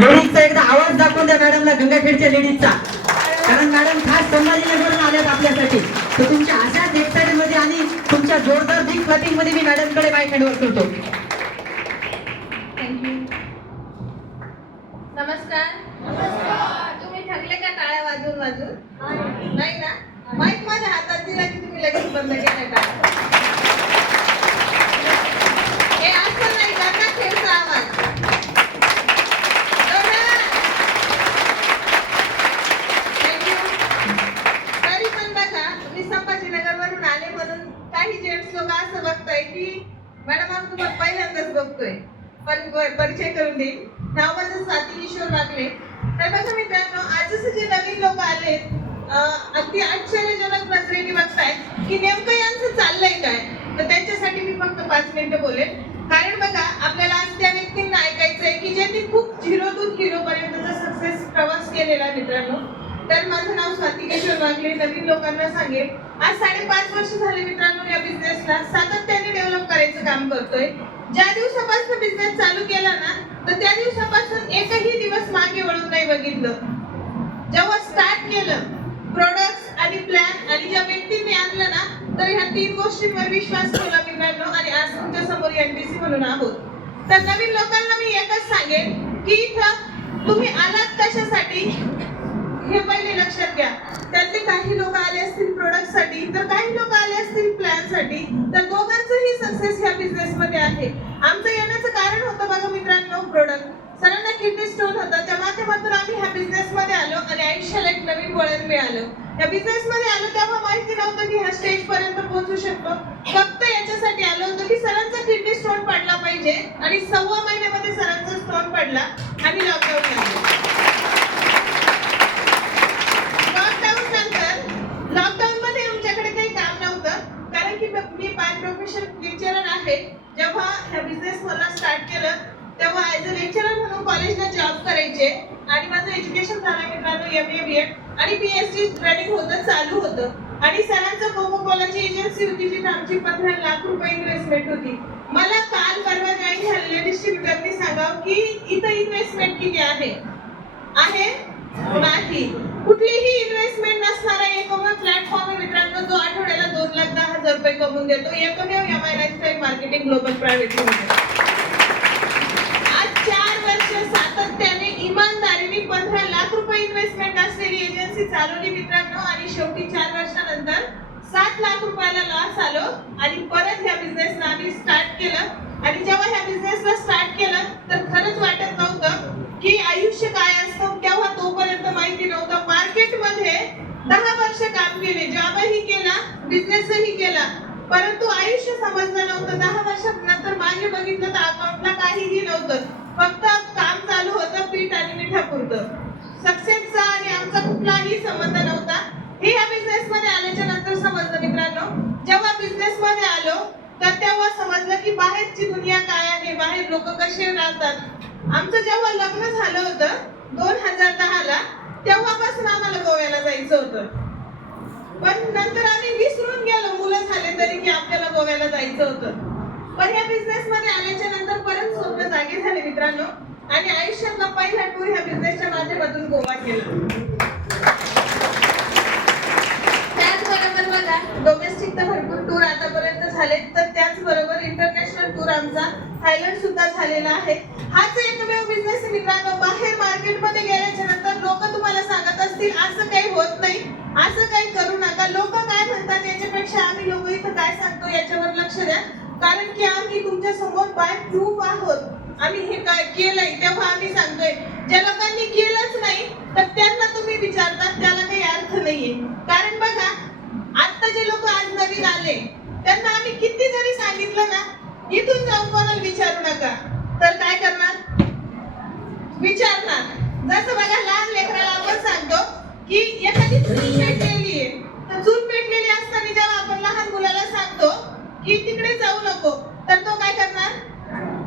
लेडीजचा एकदा आवाज दाखवून द्या मॅडमला, गंगाखेडच्या लेडीजचा. कारण मॅडम खास संभाजीनगरहून आल्यात आपल्यासाठी. तर तुमच्या अशाच एक्साइटेड मध्ये आणि तुमच्या जोरदार बिग क्लॅपिंग मध्ये मी मॅडमकडे माईक हँडओव्हर करतो. थँक्यू. नमस्कार. तुम्ही थकले का टाळ्या वाजून? नाही ना? माईक माझ्या हातात दिला की तुम्ही लगेच बंद केलं का? हे असं नाही, गंगाखेडचा आवाज. तरी पण बघा, मी संभाजीनगरवरून आले म्हणून काही जेंट्स लोक असं बघताय की मॅडम आम्ही तुम्हाला पहिल्यांदाच बघतोय, पण परिचय करून देईल. नाव माझं स्वाती किशोर वागले. तर बघा मित्रांनो, आजच जे नवीन लोक आलेत अगदी आश्चर्यजनक नजरेने बघतायत की नेमकं यांचं चाललंय काय. तर त्यांच्यासाठी मी फक्त 5 मिनिटं बोलेन. कारण बघा, आपल्याला आज त्या व्यक्तींना ऐकायचंय की ज्यांनी खूप झिरोतून हिरो पर्यंतचा सक्सेस प्रवास केलेला मित्रांनो. तर माझं नाव स्वाती किशोर वागले. नवीन लोकांना सांगेल, आज 5.5 वर्ष झाले मित्रांनो या बिझनेसला सातत्याने डेव्हलप करायचं काम करतोय. ज्या दिवसापासून बिझनेस चालू केला ना, तर त्या दिवसापासून एकही दिवस मागे वळून नाही बघितलं. जेव्हा स्टार्ट केलं, प्रोडक्ट्स आणि प्लॅन आणि ज्या व्यक्तींनी आणलं ना, तर ह्या 3 गोष्टींवर विश्वास ठेवला मित्रांनो. आणि आज तुमच्या समोर एनटीसी म्हणून आहोत. तर नवीन लोकांना मी एकच सांगेन की इथं तुम्ही आलात कशासाठी हे पहिले लक्षात घ्या. त्यातले काही लोक आले असतील प्रोडक्ट साठी, तर काही लोक आले असतील प्लॅन साठी. तर दोघांचंही सक्सेस ह्या बिझनेस मध्ये आहे. आमचं येण्याचं कारण होतं बघा मित्रांनो, प्रोडक्ट. सरांना किडनी स्टोन होता, त्या माध्यमातून आम्ही ह्या बिझनेस मध्ये आलो आणि आयुष्याला एक नवीन वळण मिळालं. या बिझनेस मध्ये आलो तेव्हा माहिती नव्हतं की ह्या स्टेज पर्यंत पोहोचू शकतो. फक्त याच्यासाठी आलो होतो की सरांचा किडनी स्टोन पडला पाहिजे. आणि 1.25 महिन्यामध्ये सरांचा स्टोन पडला आणि लॉकडाऊन लागलं. लॉकडाऊन मध्ये आमच्याकडे काही काम नव्हतं, कारण की मी बाय प्रोफेशन लेक्चरर आहे. जेव्हा ह्या बिझनेस मला स्टार्ट केलं तेव्हा ऍज अ लेक्चरर म्हणून कॉलेजला जॉब करायचे. आणि माझं एज्युकेशन झालं मित्रांनो MA BEd आणि PhD रनिंग होतं, चालू होतं. आणि सरांचं कोको कोलाची एजन्सी होती जिथे आमची 15 लाख रुपये इन्व्हेस्टमेंट होती. मला काल परवा जॉईन झालेल्या डिस्ट्रीब्युटरनी सांगावं की इथं इन्व्हेस्टमेंट किती आहे नाही. कुठलीही इन्व्हेस्टमेंट नसणारा एकमेव प्लॅटफॉर्म आहे मित्रांनो, जो आठवड्याला 2,10,000 रुपये कमवून देतो. एकमेव MI lifestyle marketing global private limited. आज 4 वर्ष सातत्याने इमानदारीने 15 लाख रुपये इन्व्हेस्टमेंट असलेली एजन्सी चालवली मित्रांनो. आणि शेवटी 4 वर्षानंतर 7 लाख रुपयाला लॉस आलो आणि परत ह्या बिझनेसला आम्ही स्टार्ट केलं. आणि जेव्हा ह्या बिझनेसला स्टार्ट केलं तर खरंच वाटत नव्हतं की आयुष्य काय असतं. तेव्हा तोपर्यंत माहिती नव्हतं. मार्केटमध्ये 10 वर्ष काम केले, जॉबही केला, बिझनेसही केला, परंतु आयुष्य समजलं नव्हतं. 10 वर्षानंतर मागे बघितलं तर अकाउंटला काहीही नव्हतं, फक्त काम चालू होतं पीठ आणि मिठापुरतं. सक्सेसचा आणि आमचा कुठलाही संबंध नव्हता. हे या बिझनेस मध्ये आल्याच्या नंतर समजलं मित्रांनो. जेव्हा बिझनेस मध्ये आलो तर तेव्हा समजलं की बाहेरची दुनिया काय आहे, बाहेर लोक कसे राहतात. आमचं जेव्हा लग्न झालं होतं 2010 ला, तेव्हापासून आम्हाला गोव्याला जायचं होतं. पण नंतर आम्ही विसरून गेलो, मुलं झाले तरी, की आपल्याला गोव्याला जायचं होतं. पण या बिझनेस मध्ये आल्याच्या नंतर परत स्वप्न जागे झाले मित्रांनो. आणि आयुष्यातला पहिला टूर ह्या बिझनेसच्या माध्यमातून गोवा केला. त्याचबरोबर बघा, डोमेस्टिक तर भरपूर टूर आतापर्यंत झाले, तर त्याचबरोबर इंटरनॅशनल टूर आमचा थायलंड सुद्धा झालेला आहे. हाच एकमेव बिझनेस मित्रांनो. बाहेर मार्केटमध्ये गेल्याच्या नंतर लोक तुम्हाला सांगत असतील असं काही होत नाही, असं काही करू नका, लोक काय म्हणतात याच्यापेक्षा आम्ही लोक इथं काय सांगतो याच्यावर लक्ष द्या. कारण की आम्ही तुमच्या समोर बाय प्रूफ आहोत. आम्ही हे काय केलंय तेव्हा आम्ही सांगतोय. ज्या लोकांनी केलंच नाही तर त्यांना तुम्ही विचारतात, त्याला काही अर्थ नाहीये. कारण बघा, आता जे लोक आज नवीन आले त्यांना आम्ही किती जरी सांगितलं ना, इथून जाऊन कोणाला विचारू नका, तर काय करणार? विचारणार. जसं बघा, लहान लेकराला आपण सांगतो की एखादी चूल पेटलेली आहे, तर चूल पेटलेली असताना जेव्हा आपण लहान मुलाला सांगतो की तिकडे जाऊ नको, तर तो काय करणार?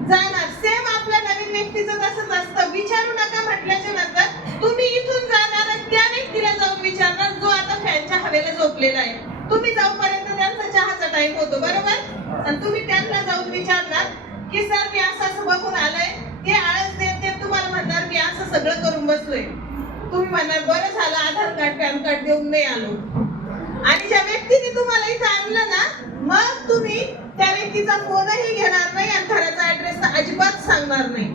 जाणार. सेम आपल्या नवीन व्यक्तीचं तसंच असतं. विचारू नका म्हटल्याच्या नंतर तुम्ही इथून जाणार आणि त्या व्यक्तीला जाऊन विचारणार जो आता फॅनच्या हवेला झोपलेला आहे. तुम्ही जाऊपर्यंत त्यांचा चहाचा टाइम होतो, बरोबर? आणि तुम्ही त्यांना जाऊन विचारणार की सर मी असं असं बघून आलंय, ते आळस देत तुम्हाला म्हणणार मी असं घेऊन बसलोय. तुम्ही म्हणाल बरं झालं आधार कार्ड पॅन कार्ड देऊन नाही आलो. आणि ज्या व्यक्तीने तुम्हाला इथं आणलं ना, मग तुम्ही त्या व्यक्तीचा फोनही घेणार नाही आणि घराचा ऍड्रेस तर अजिबात सांगणार नाही.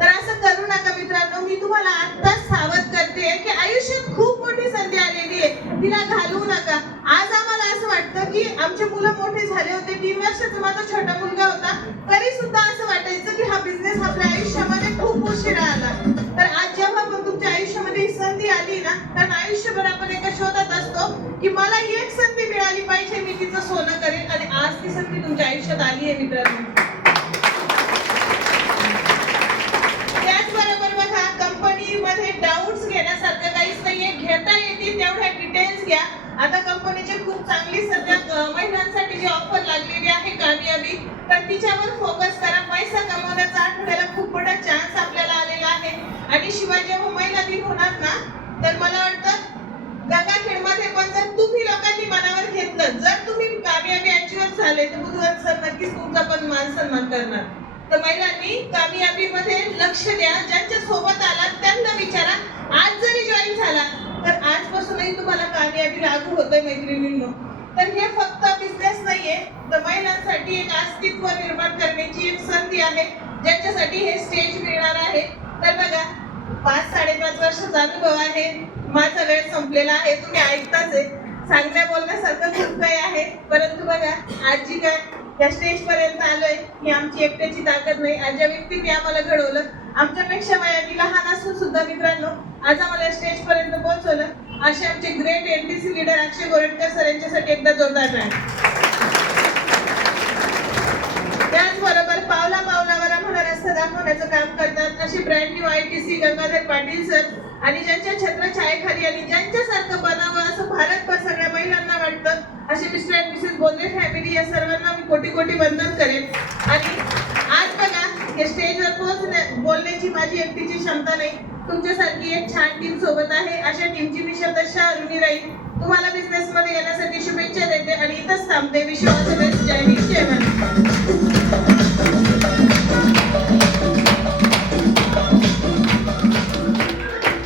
तर असं करू नका मित्रांनो. मी तुम्हाला आत्ताच सावध करते की आयुष्यात खूप मोठी संधी आलेली आहे, तिला घालवू नका. आज आम्हाला असं वाटतं की आमचे मुलं मोठे झाले होते, 3 वर्षाचा माझा छोटा मुलगा होता, तरी सुद्धा असं वाटायचं की हा बिझनेस आपल्या आयुष्यामध्ये खूप उशिरा आला. तर आज जेव्हा पण तुमच्या आयुष्यामध्ये ही संधी आली ना, कारण आयुष्यभर आपण एका शोधात असतो की मला ही एक संधी मिळाली पाहिजे, मी तिचं सोनं करेन, आणि आज ती संधी तुमच्या आयुष्यात आली आहे मित्रांनो. त्याचबरोबर बघा, कंपनीमध्ये डाऊट्स घेण्यासारखं काहीच नाहीये, घेता येतील तेवढ्या डिटेल्स घ्या. आता कंपनीची खूप चांगली सध्या महिलांसाठी जी ऑफर लागलेली आहे कामयाबी, तर तिच्यावर फोकस करा. पैसा कमवण्याचा आठवड्याला खूप मोठा चान्स आपल्याला आलेला आहे. आणि शिवाय जेव्हा महिला दिन होणार ना, तर मला वाटतं गंगाखेडमध्ये पण जर तुम्ही लोकांनी मनावर घेतलं, जर तुम्ही कामयाबी अचीव्ह झाले, तर बुधवार सर नक्कीच तुमचा पण मान सन्मान करणार. तर महिलांनी कामयाबीमध्ये लक्ष द्या. ज्यांच्या सोबत आलात त्यांना विचारा, आज जरी जॉईन झाला तर आजपासूनही तुम्हाला कामयाबी लागू होतोय मैत्रिणींनो. तर हे फक्त बिझनेस नाहीये, तर महिलांसाठी एक अस्तित्व निर्माण करण्याची एक संधी आहे, ज्याच्यासाठी हे स्टेज मिळणार आहे. तर बघा, 5-5.5 वर्षाचा अनुभव आहे, माझा वेळ संपलेला आहे, तुम्ही ऐकताच आहे. सांगण्या बोलण्यासारखं खूप काही आहे, परंतु बघा आज जी काय त्या स्टेज पर्यंत आलोय ही आमची एकट्याची ताकद नाही. आज ज्या व्यक्तीने आम्हाला घडवलं, आमच्यापेक्षा वयाने लहान असून सुद्धा मित्रांनो आज आम्हाला स्टेज पर्यंत पोहोचवलं, असे आमचे ग्रेट एनटीसी लीडर अक्षय गोरटकर सर यांच्यासाठी एकदा जोरदार टाळ्या. त्याचबरोबर पावला पावलावर आम्हाला रस्ता दाखवण्याचं काम करतात असे brand new ITC Gangadhar Patil sir, आणि ज्यांच्या छत्रछायेखाली आणि ज्यांच्यासारखं बनावं असं भारतभर सगळ्या महिलांना वाटतं असे mister and Mrs Bondre family, या सर्वांना मी कोटी कोटी वंदन करेन. आणि आज बघा, हे स्टेजवर बोलण्याची माझी एकटीची क्षमता नाही, तुमच्यासारखी एक छान टीम सोबत आहे. अशा टीमची मी शब्दशः ऋणी राहील. तुम्हाला बिझनेस मध्ये येण्यासाठी शुभेच्छा देते आणि इथंच थांबते. Wish you all the best. जय हिंद, जय महाराष्ट्र.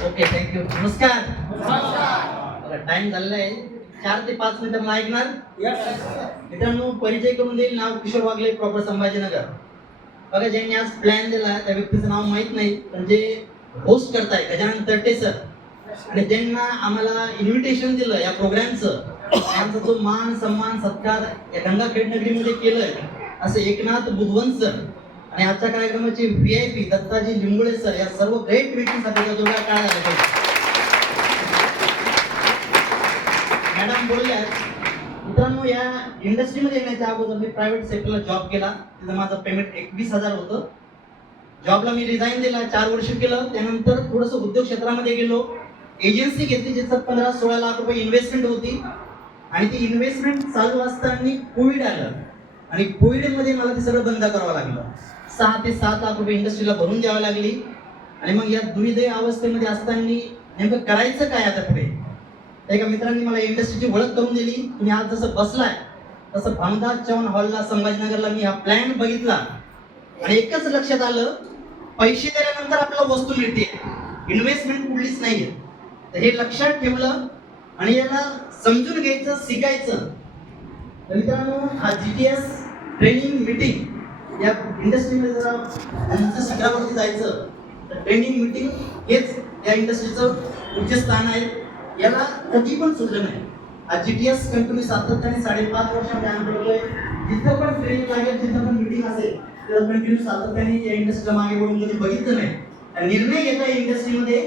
Okay, thank you. नमस्कार. टाइम झालेला आहे, 4 ते 5 मिनिटं मला ऐकणार. मित्रांनो, परिचय करून देईल. नाव किशोर वागले, प्रॉपर संभाजीनगर. बघा, ज्यांनी आज प्लॅन दिला त्या व्यक्तीचं नाव माहित नाही, पण जे होस्ट करताय गजानन तरटे सर, आणि ज्यांना आम्हाला इन्व्हिटेशन दिलं या प्रोग्रामचं, त्यांचा जो मान सन्मान सत्कार या गंगाखेड नगरीमध्ये केलंय असे एकनाथ बुधवंत सर, आणि आजच्या कार्यक्रमाचे VIP दत्ताजी लिंबुळे सर, या सर्व ग्रेट व्यक्तींसाठी जोरदार टाळ्या झाल्या पाहिजे. मॅडम बोलल्या, मित्रांनो, या इंडस्ट्रीमध्ये येण्याच्या अगोदर मी प्रायव्हेट सेक्टरला जॉब केला. तिथं माझं पेमेंट 21,000 होतं. जॉबला मी रिझाईन दिला, 4 वर्ष केलं. त्यानंतर थोडंसं उद्योग क्षेत्रामध्ये गेलो, एजन्सी घेतली, ज्याच्यात 15-16 लाख रुपये इन्व्हेस्टमेंट होती. आणि ती इन्व्हेस्टमेंट चालू असताना कोविड आलं, आणि कोविडमध्ये मला ते सगळं बंद करावं लागलं. 6 ते 7 लाख रुपये इंडस्ट्रीला भरून द्यावी लागली. आणि मग या दुविधेय अवस्थेमध्ये असताना नेमकं करायचं काय आता पुढे. एका मित्रांनी मला इंडस्ट्रीची ओळख करून दिली. तुम्ही आज जसं बसलाय तसं भामदास चव्हाण हॉलला संभाजीनगरला मी हा प्लॅन बघितला, आणि एकच लक्षात आलं, पैसे दिल्यानंतर आपल्याला वस्तू मिळते, इन्व्हेस्टमेंट कुठलीच नाहीये. तर हे लक्षात ठेवलं आणि याला समजून घ्यायचं, शिकायचं. तर मित्रांनो, हा GTS ट्रेनिंग मीटिंग या इंडस्ट्रीमध्ये जरा त्यांच्या शिखरावरती जायचं, तर ट्रेनिंग मीटिंग हेच या इंडस्ट्रीचं उच्च स्थान आहे. याला कधी पण सुटलं नाही. आज GTS कंटिन्यू सातत्याने 5.5 वर्षामध्ये अनुभवलोय. जिथं पण ट्रेनिंग लागेल, जिथं पण मीटिंग असेल, तर कंटिन्यू सातत्याने या इंडस्ट्रीला मागे वळून कधी बघितलं नाही. निर्णय घेतला इंडस्ट्रीमध्ये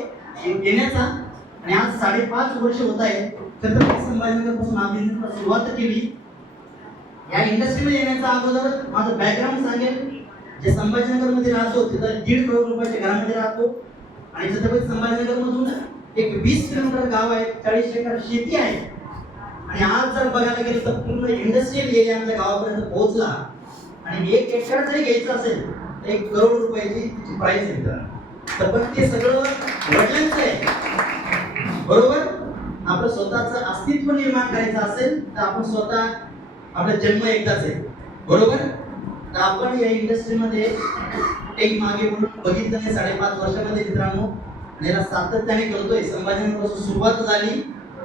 येण्याचा, आणि आज 5.5 वर्ष होत आहे. छत्रपती संभाजीनगरपासून आम्ही सुरुवात केली. या इंडस्ट्रीमध्ये येण्याचा अगोदर माझं बॅकग्राऊंड सांगेल. जे संभाजीनगरमध्ये राहतो तिथं 1.5 करोड रुपयाच्या घरामध्ये राहतो, आणि छत्रपती संभाजीनगरमधून एक 20 किलोमीटर गाव आहे, 40 एकर शेती आहे. आणि आज जर बघायला गेलं तर पूर्ण इंडस्ट्रियल एरिया आमच्या गावापर्यंत पोहोचला, आणि 1 एकर जरी घ्यायचं असेल 1 करोड रुपयाची प्राइस आहे. तर पण ते सगळं वडिलांचं आहे, बरोबर. आपलं स्वतःचं अस्तित्व निर्माण करायचं असेल तर आपण स्वतः, आपला जन्म एकदाच आहे, बरोबर. तर आपण या इंडस्ट्रीमध्ये एक मागे म्हणून बघितलं नाही 5.5 वर्षामध्ये मित्रांनो, आणि याला सातत्याने करतोय. संभाजीनगरपासून सुरुवात झाली.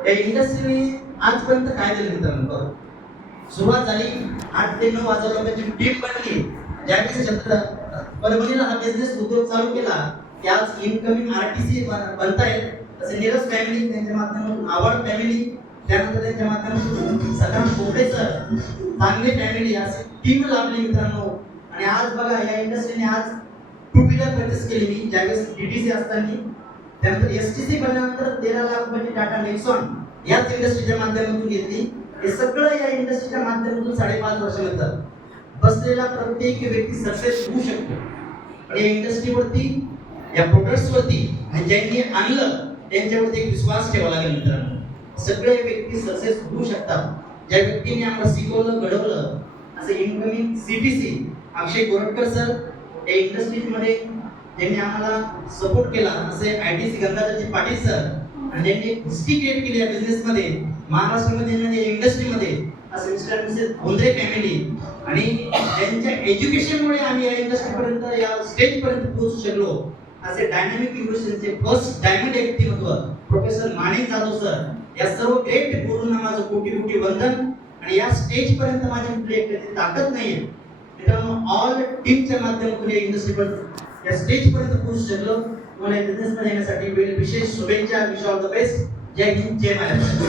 या इंडस्ट्रीने आजपर्यंत काय दिलं मित्रांनो बघा. सुरुवात झाली 8 ते 9,000 लोकांची टीम बनली. ज्यावेळेस परभणीला हा बिझनेस उद्योग चालू केला की आज इनकमिंग आरटीसी बनतायत. तसे नीरज फॅमिली, त्यांच्या माध्यमातून आव्हाड फॅमिली, त्यानंतर त्यांच्या माध्यमातून सदाम बोबडे सर, चांगले फॅमिली, असे टीम लाभली मित्रांनो. आणि आज बघा या इंडस्ट्रीने आज 2 व्हीलर परचेस केली मी ज्यावेळेस डीटीसी असताना. त्यानंतर एसटीसी बनल्यानंतर 13 लाख रुपयाची टाटा नेक्सॉन याच इंडस्ट्रीच्या माध्यमातून घेतली. हे सगळं या इंडस्ट्रीच्या माध्यमातून 5.5 वर्षानंतर बसलेला प्रत्येक व्यक्ती सक्सेस होऊ शकतो. आणि या इंडस्ट्रीवरती, या प्रोडक्ट्सवरती आणि ज्यांनी आणलं त्यांच्यावरती एक विश्वास ठेवावा लागेल मित्रांनो. सगळे व्यक्ती सक्सेस होऊ शकतात ज्या व्यक्तीने आम्हाला शिकवलं, घडवलं. असे इनकमिंग सीटीसी अक्षय गोरटकर सर या इंडस्ट्रीमध्ये ज्यांनी आम्हाला सपोर्ट केला, असे आयटीसी गंगाधरजी पाटील सर, आणि ज्यांनी हिस्ट्री क्रिएट केली या बिझनेसमध्ये महाराष्ट्रामध्ये या इंडस्ट्रीमध्ये, असे मिस्टर मिसेस भोंद्रे फॅमिली. आणि त्यांच्या एज्युकेशनमुळे आम्ही या इंडस्ट्रीपर्यंत, या स्टेजपर्यंत पोहोचू शकलो. असे डायनामिक इनोव्हेशनचे फर्स्ट डायमंड व्यक्तिमत्व प्रोफेसर माणिक जाधव सर, या सर्व ग्रेट गुरूंना माझं कोटी कोटी वंदन. आणि या स्टेज पर्यंत माझी कुठली ताकद नाहीये मित्रांनो, ऑल टीमच्या माध्यमातून या इंडस्ट्रीपर्यंत, या स्टेज पर्यंत पोहोचू शकलो. मला बिझनेस मध्ये येण्यासाठी विशेष शुभेच्छा. Wish all the best. जय हिंद, जय महाराष्ट्र.